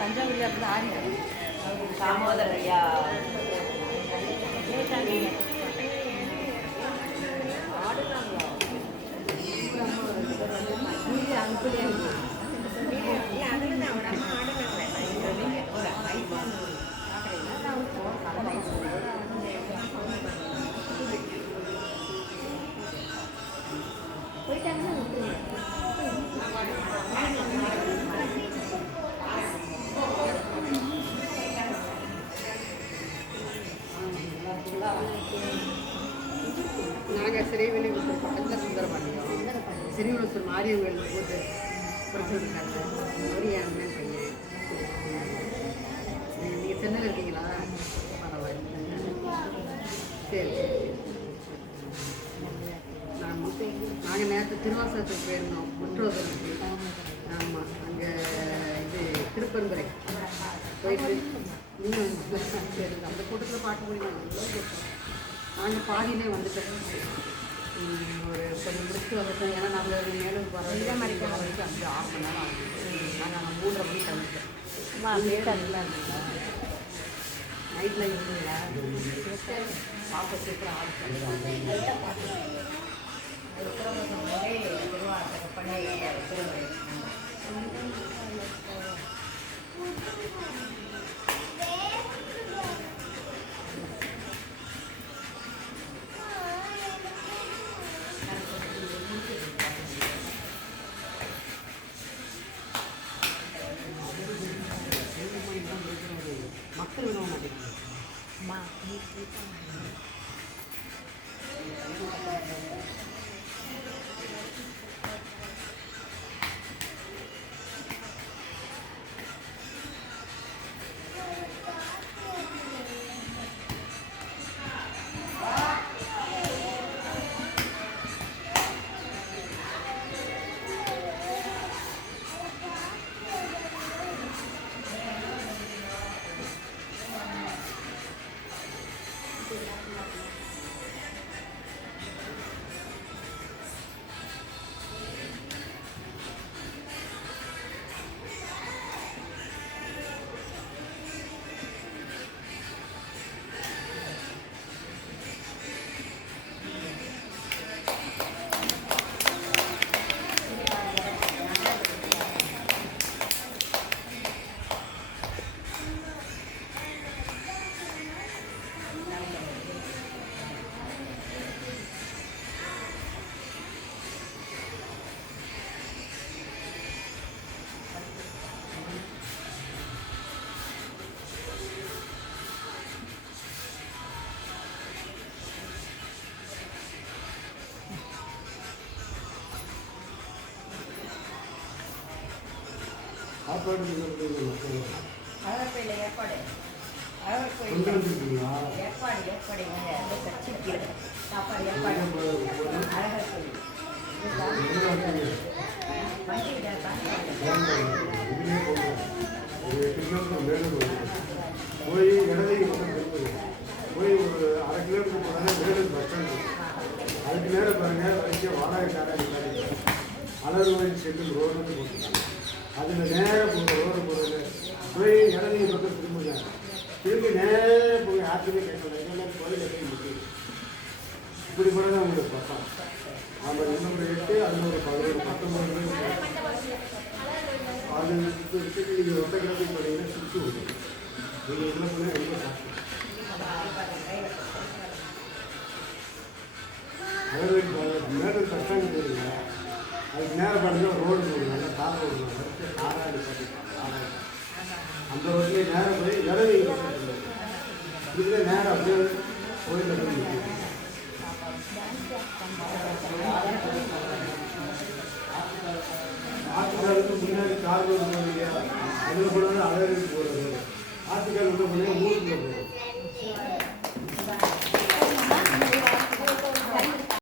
தஞ்சாவூரில் அப்படி ஆடி தாமோதர் ஐயா நாங்கள் ஸ்ரீவில்லிபுத்தூர் பக்கத்தில் சுந்தரபாண்டியம் ஸ்ரீவில்லிபுத்தூர் மாரியம்மன் போட்டு படிச்சுருக்காங்க ஒரு என் அண்ணன் பையன். நீங்கள் சென்னையில் இருக்கீங்களா? பரவாயில்ல. சரி நாங்கள் நேற்று திருவாசகத்துக்கு போயிருந்தோம் முற்றோதலுக்கு. ஆமாம், அங்கே இது திருப்பரங்குறை போயிட்டு இன்னும் சரி அந்த கூட்டத்தில் பாட்டு முடியும். நாங்கள் பாதியிலே வந்துட்டோம். ஒரு கொஞ்சம் முடிச்சுட்டு வந்துட்டோம். ஏன்னா நாங்கள் மேலும் வர மணிக்கு வரைக்கும் 5-6 மணி நேரம் ஆகுது. நாங்கள் அங்கே 3:30 மணிக்கு வந்துட்டோம். அதெல்லாம் இருந்தீங்களா? நைட்டில் இருந்தீங்களா? பார்க்க சூப்பராக ஆடுறோம். மக்கள் விட மாட்டேங்கிறாங்க. ஏற்பாடு போய் இடத்துக்கு போய் ஒரு 1/2 கிலோமீட்டர் போனாலே வேலூர் பஸ் ஸ்டாண்டு. அதுக்கு நேரம் பாருங்க வரைக்கும் வாடகைக்காரங்க அலர்வழி செல்லும் ரோடு போட்டுருக்காங்க. அதில் நேராக போகிற ரோடு போகிறது போய் இடத்துக்கு பக்கம் திரும்புங்க. திரும்பி நேராக போய் யாருக்குமே கேட்கல கோயிலை போய் முடியும். இப்படி கூட தான் உங்களுக்கு பக்கம். நம்ம இன்னொரு 8 அதில் ஒரு 11 19 அது நீங்கள் ஒத்த கிழமை போனீங்கன்னா சுற்றி விடும். நீங்கள் என்ன பண்ண ரொம்ப கஷ்டம். அதாவது மேலும் கஷ்டம் போடுங்க. அதுக்கு நேரம் பாருங்க ரோடு போடுங்க. கார் போடுங்க. காராடி பார்த்துக்கலாம். அந்த ரோட்லேயே நேரம் போய் இடவை இதுல நேரம் அப்படியே கோயிலில் போய் நிற்கும். ஆற்றுக்காலுக்கு முன்னாடி கார் ரோடு போகிறீங்க. அதில் போனது அழகுக்கு போகிறது. ஆற்றுக்கால் உள்ள போனீங்க ஊருக்குள்ளே போகும்.